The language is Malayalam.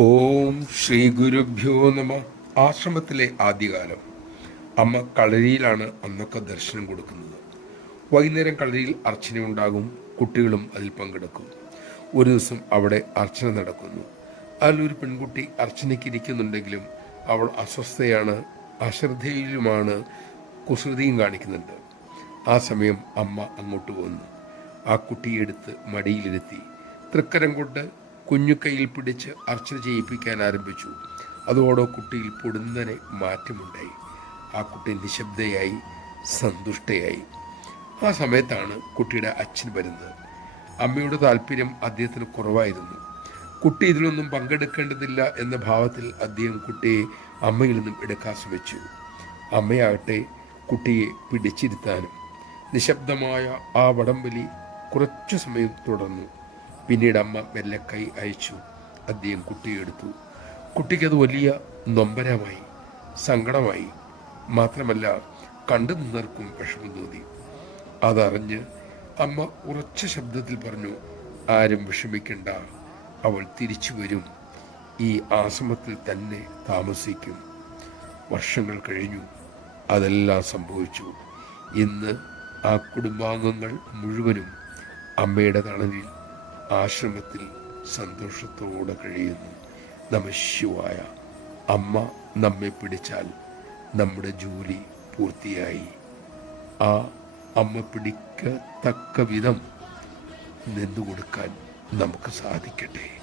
ഓം ശ്രീ ഗുരുഭ്യോ നമ. ആശ്രമത്തിലെ ആദ്യകാലം. അമ്മ കളരിയിലാണ് അന്നൊക്കെ ദർശനം കൊടുക്കുന്നത്. വൈകുന്നേരം കളരിയിൽ അർച്ചനയുണ്ടാകും. കുട്ടികളും അതിൽ പങ്കെടുക്കും. ഒരു ദിവസം അവിടെ അർച്ചന നടക്കുന്നു. അതിലൊരു പെൺകുട്ടി അർച്ചനയ്ക്ക് ഇരിക്കുന്നുണ്ടെങ്കിലും അവൾ അസ്വസ്ഥയാണ്, അശ്രദ്ധയിലുമാണ്, കുസൃതിയും കാണിക്കുന്നുണ്ട്. ആ സമയം അമ്മ അങ്ങോട്ട് വന്നു. ആ കുട്ടിയെ എടുത്ത് മടിയിലിരുത്തി തൃക്കരം കൊണ്ട് കുഞ്ഞുകൈയിൽ പിടിച്ച് അർച്ചന ചെയ്യിപ്പിക്കാൻ ആരംഭിച്ചു. അതോടെ കുട്ടിയിൽ പൊടുന്നനെ മാറ്റമുണ്ടായി. ആ കുട്ടി നിശബ്ദയായി, സന്തുഷ്ടയായി. ആ സമയത്താണ് കുട്ടിയുടെ അച്ഛൻ വരുന്നത്. അമ്മയുടെ താല്പര്യം അദ്ദേഹത്തിന് കുറവായിരുന്നു. കുട്ടി ഇതിലൊന്നും പങ്കെടുക്കേണ്ടതില്ല എന്ന ഭാവത്തിൽ അദ്ദേഹം കുട്ടിയെ അമ്മയിൽ നിന്നും എടുക്കാൻ ശ്രമിച്ചു. അമ്മയാകട്ടെ കുട്ടിയെ പിടിച്ചിരുത്താനും നിശബ്ദമായ ആ വടംവലി കുറച്ചു സമയം തുടർന്നു. പിന്നീട് അമ്മ മെല്ലെ കൈ അയച്ചു. അദ്ദേഹം കുട്ടിയെ എടുത്തു. കുട്ടിക്കത് വലിയ നൊമ്പരമായി, സങ്കടമായി. മാത്രമല്ല, കണ്ടു നിന്നർക്കും വിഷമം തോന്നി. അതറിഞ്ഞ് അമ്മ ഉറച്ച ശബ്ദത്തിൽ പറഞ്ഞു, ആരും വിഷമിക്കണ്ട, അവൾ തിരിച്ചു വരും. ഈ ആശ്രമത്തിൽ തന്നെ താമസിക്കും. വർഷങ്ങൾ കഴിഞ്ഞു. അതെല്ലാം സംഭവിച്ചു. ഇന്ന് ആ കുടുംബാംഗങ്ങൾ മുഴുവനും അമ്മയുടെ തണലിൽ ആശ്രമത്തിൽ സന്തോഷത്തോടെ കഴിയുന്നു. നമഃ ശിവായ. അമ്മ നമ്മെ പിടിച്ചാൽ നമ്മുടെ ജോലി പൂർത്തിയായി. ആ അമ്മ പിടിക്കത്തക്ക വിധം നിന്നുകൊടുക്കാൻ നമുക്ക് സാധിക്കട്ടെ.